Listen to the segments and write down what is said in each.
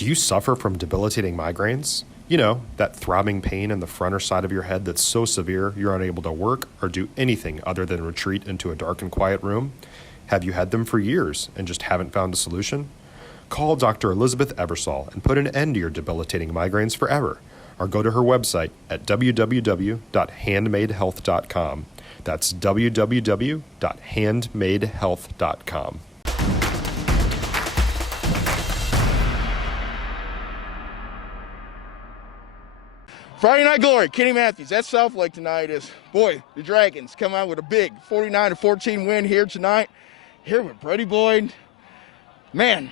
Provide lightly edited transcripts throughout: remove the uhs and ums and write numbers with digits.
Do you suffer from debilitating migraines? You know, that throbbing pain in the front or side of your head that's so severe you're unable to work or do anything other than retreat into a dark and quiet room? Have you had them for years and just haven't found a solution? Call Dr. Elizabeth Ebersol and put an end to your debilitating migraines forever, or go to her website at www.handmadehealth.com. That's www.handmadehealth.com. Friday Night Glory, Kenny Matthews at Southlake tonight is, boy, the Dragons come out with a big 49-14 win here tonight. Here with Brady Boyd. Man,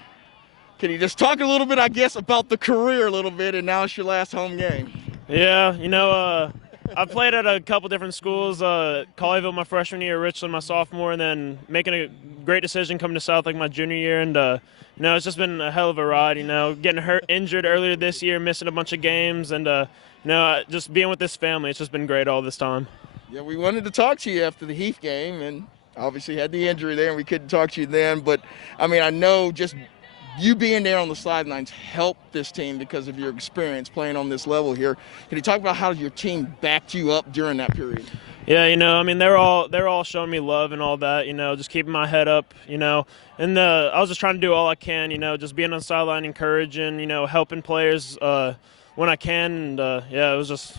can you just talk a little bit, I guess, about the career a little bit, and now it's your last home game? Yeah, I played at a couple different schools, Colleyville my freshman year, Richland my sophomore, and then making a great decision coming to Southlake my junior year. And, it's just been a hell of a ride, getting injured earlier this year, missing a bunch of games, and, just being with this family. It's just been great all this time. Yeah, we wanted to talk to you after the Heath game, and obviously had the injury there, and we couldn't talk to you then. But, I know just you being there on the sidelines helped this team because of your experience playing on this level here. Can you talk about how your team backed you up during that period? Yeah, they're all showing me love and all that, just keeping my head up, and I was just trying to do all I can, just being on the sideline, encouraging, helping players when I can, and it was just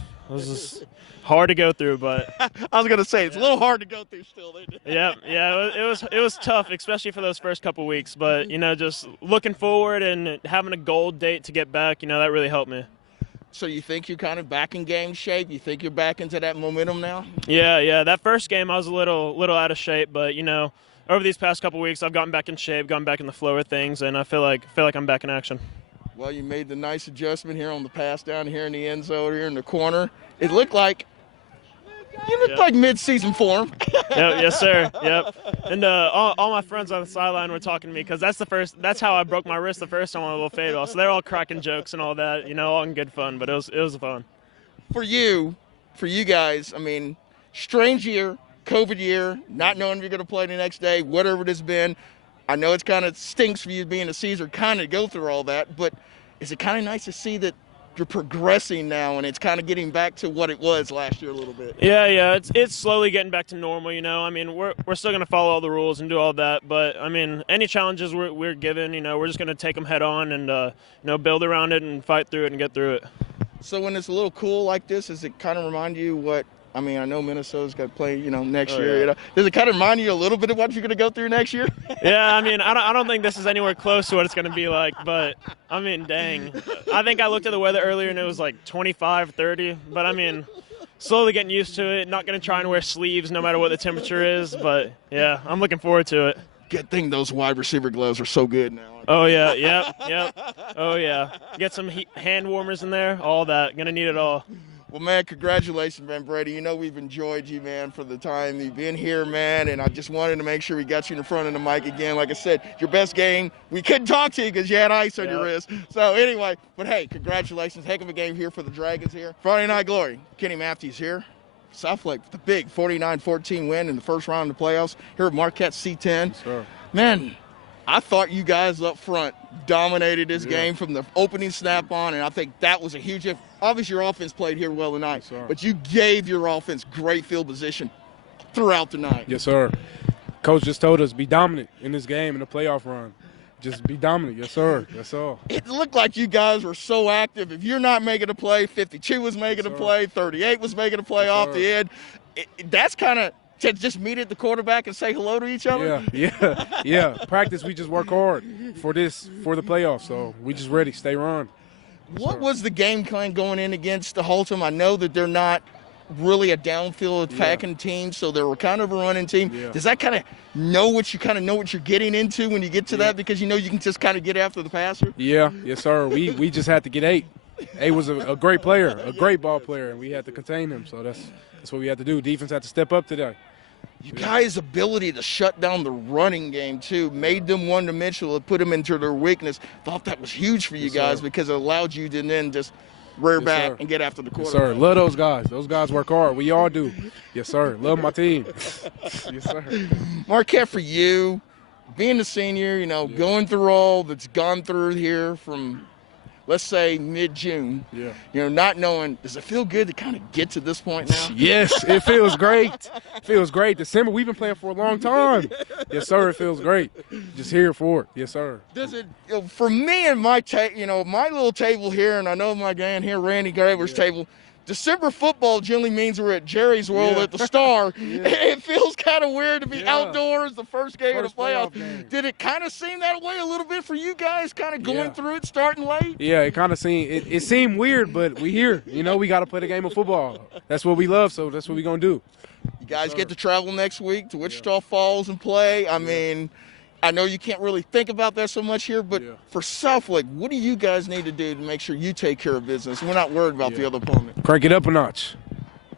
hard to go through, but I was gonna say it's a little hard to go through still. It was tough, especially for those first couple weeks, but just looking forward and having a goal date to get back, that really helped me. So you think you're kind of back in game shape? You think you're back into that momentum now? Yeah. That first game I was a little out of shape, but over these past couple weeks I've gotten back in shape, gotten back in the flow of things, and I feel like I'm back in action. Well, you made the nice adjustment here on the pass down here in the end zone here in the corner. It looked like like mid-season form. Yes, sir. Yep. And all my friends on the sideline were talking to me because that's how I broke my wrist the first time on a little fade ball. So they're all cracking jokes and all that, all in good fun. But it was fun. For you guys, strange year, COVID year, not knowing if you're going to play the next day, whatever it has been. I know it's kind of stinks for you being a Caesar, kind of go through all that, but is it kind of nice to see that you're progressing now and it's kind of getting back to what it was last year a little bit? Yeah, it's slowly getting back to normal, we're still going to follow all the rules and do all that, but any challenges we're given, we're just going to take them head on and build around it and fight through it and get through it. So when it's a little cool like this, does it kind of remind you what I know Minnesota's got to play, next year. Yeah. Does it kind of remind you a little bit of what you're going to go through next year? Yeah, I don't think this is anywhere close to what it's going to be like, but, dang. I think I looked at the weather earlier and it was like 25, 30, but, slowly getting used to it, not going to try and wear sleeves no matter what the temperature is, but, yeah, I'm looking forward to it. Good thing those wide receiver gloves are so good now. Oh, yeah, yep. Oh, yeah. Get some hand warmers in there, all that. Going to need it all. Well, man, congratulations, man, Brady. We've enjoyed you, man, for the time you've been here, man, and I just wanted to make sure we got you in front of the mic again. Like I said, your best game. We couldn't talk to you because you had ice on your wrist. So, anyway, but, hey, congratulations. Heck of a game here for the Dragons here. Friday Night Glory, Kenny Matthews here. Southlake with the big 49-14 win in the first round of the playoffs here at Marquette Seaton. Sure. Man, I thought you guys up front dominated this game from the opening snap on, and I think that was a huge – obviously your offense played here well tonight, but you gave your offense great field position throughout the night. Yes, sir. Coach just told us be dominant in this game in the playoff run. Just be dominant. Yes, sir. That's all. It looked like you guys were so active. If you're not making a play, 52 was making a play, 38 was making a play off the end. That's kind of – to just meet at the quarterback and say hello to each other? Yeah. Practice, we just work hard for the playoffs, so we just ready, stay run. What was the game plan going in against the Haltom? I know that they're not really a downfield attacking team, so they were kind of a running team. Yeah. Does that kind of know what you're getting into when you get to that, because you can just kind of get after the passer? Yeah, yes, sir. We just had to get 8. 8 was a great player, a great ball player, and we had to contain him, so that's what we had to do. Defense had to step up today. You guys' ability to shut down the running game, too, made them one-dimensional. It put them into their weakness. Thought that was huge for you guys because it allowed you to then just rear back and get after the quarterback. Yes, sir. Love those guys. Those guys work hard. We all do. Yes, sir. Love my team. Yes, sir. Marquette, for you, being a senior, going through all that's gone through here from let's say mid-June, Yeah. not knowing, does it feel good to kind of get to this point now? Yes, it feels great. It feels great. December, we've been playing for a long time. Yes, sir, it feels great. Just here for it. Yes, sir. Does it, for me and my my little table here, and I know my guy in here, Randy Graber's table, December football generally means we're at Jerry's World at the Star. It feels kind of weird to be outdoors the first game of the playoffs. Did it kind of seem that way a little bit for you guys, kind of going through it, starting late? Yeah, it kind of seemed it seemed weird, but we here. We got to play the game of football. That's what we love, so that's what we're going to do. You guys get to travel next week to Wichita Falls and play. I mean, I know you can't really think about that so much here, but for Southlake, what do you guys need to do to make sure you take care of business? We're not worried about the other opponent. Crank it up a notch.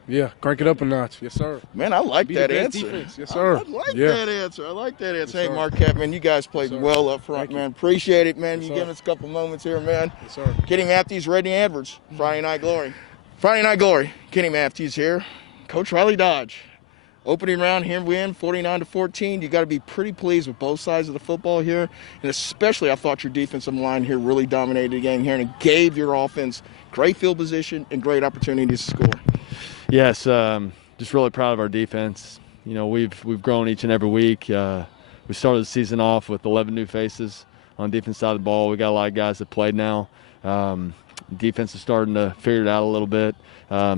Yeah, crank it up a notch. Yes, sir. Man, I like that answer. Defense. Yes, sir. I like that answer. I like that answer. Hey, Marquette, man, you guys played well up front, man. Appreciate it, man. You giving us a couple moments here, man. Yes, sir. Kenny Matthews, Reddy Edwards, Friday Night Glory. Friday Night Glory. Kenny Matthews here. Coach Riley Dodge. Opening round here, win 49-14. You got to be pretty pleased with both sides of the football here, and especially I thought your defensive line here really dominated the game here and it gave your offense great field position and great opportunities to score. Yes, just really proud of our defense. We've grown each and every week. We started the season off with 11 new faces on the defense side of the ball. We got a lot of guys that played now. Defense is starting to figure it out a little bit.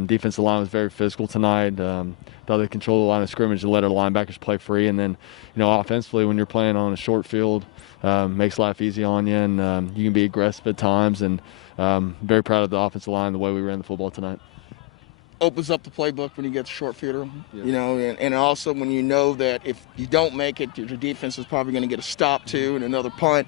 Defensive line was very physical tonight. Thought they controlled the line of scrimmage and let our linebackers play free. And then, offensively, when you're playing on a short field, makes life easy on you, and you can be aggressive at times. And very proud of the offensive line, the way we ran the football tonight. Opens up the playbook when you get the short fielder, and also when you know that if you don't make it, your defense is probably going to get a stop too and another punt.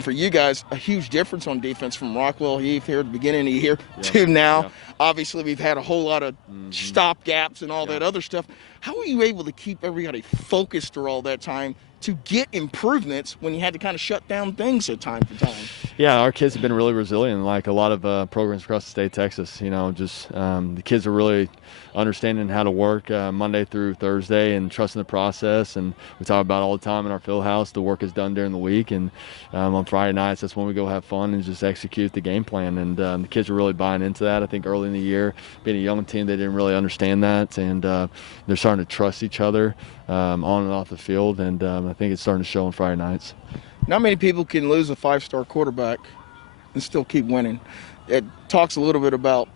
For you guys, a huge difference on defense from Rockwell Heath here at the beginning of the year to now. Obviously, we've had a whole lot of stop gaps and all that other stuff. How were you able to keep everybody focused through all that time to get improvements when you had to kind of shut down things at time to time? Yeah, our kids have been really resilient, like a lot of programs across the state of Texas. The kids are really understanding how to work Monday through Thursday and trusting the process. And we talk about all the time in our field house, the work is done during the week. And on Friday nights, that's when we go have fun and just execute the game plan. And the kids are really buying into that. I think early in the year, being a young team, they didn't really understand that. And they're starting to trust each other on and off the field. And I think it's starting to show on Friday nights. Not many people can lose a five-star quarterback and still keep winning. It talks a little bit about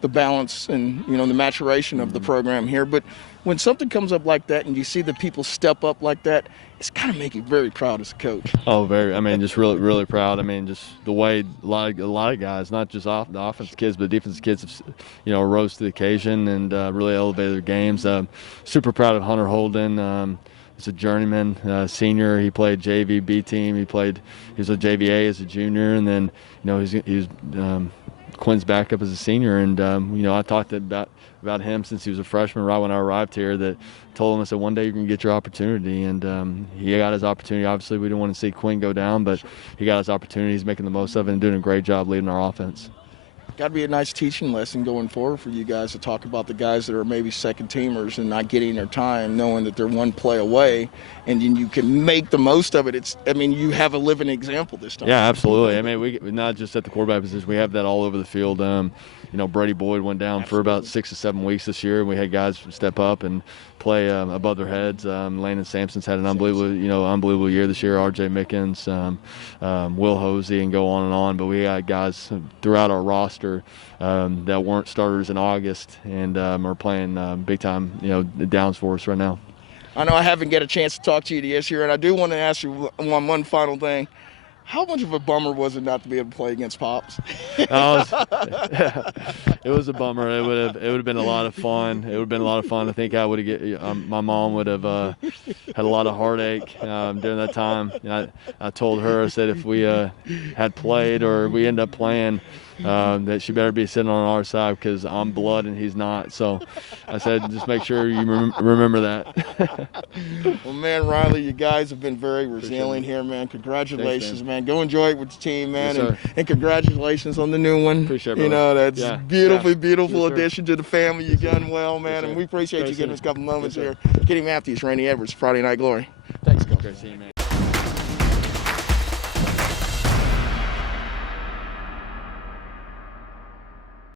the balance and, the maturation of the program here. But when something comes up like that and you see the people step up like that, it's kind of make you very proud as a coach. Oh, very. Just really, really proud. Just the way a lot of guys, not just the offensive kids, but the defensive kids, rose to the occasion and really elevated their games. Super proud of Hunter Holden. He's a journeyman, senior. He played JV B team. He was a JVA as a junior, and then he's Quinn's backup as a senior. And I talked about him since he was a freshman. Right when I arrived here, that told him, I said, one day you're gonna get your opportunity, and he got his opportunity. Obviously, we didn't want to see Quinn go down, but he got his opportunity. He's making the most of it and doing a great job leading our offense. Got to be a nice teaching lesson going forward for you guys to talk about the guys that are maybe second teamers and not getting their time, knowing that they're one play away, and then you can make the most of it. You have a living example this time. Yeah, absolutely. We not just at the quarterback position, we have that all over the field. Brady Boyd went down for about 6 to 7 weeks this year, and we had guys step up and play above their heads. Landon Sampson's had an unbelievable year this year. R.J. Mickens, Will Hosey, and go on and on. But we got guys throughout our roster that weren't starters in August and are playing big time, downs for us right now. I know I haven't got a chance to talk to you this year, and I do want to ask you one final thing. How much of a bummer was it not to be able to play against Pops? It was a bummer. It would have been a lot of fun. It would have been a lot of fun. I think my mom would have had a lot of heartache during that time. I told her, I said, if we had played or we end up playing, that she better be sitting on our side because I'm blood and he's not. So I said, just make sure you remember that. Well, man, Riley, you guys have been very resilient here, man. Congratulations, Thanks, man. Go enjoy it with the team, man. Yes, and congratulations on the new one. Appreciate it, brother. That's beautiful Yes, addition to the family. You've done well, man. Yes, and we appreciate you giving us a couple moments Yes, here. Kenny Matthews, Randy Edwards, Friday Night Glory. Thanks, Coach. Great seeing you, man.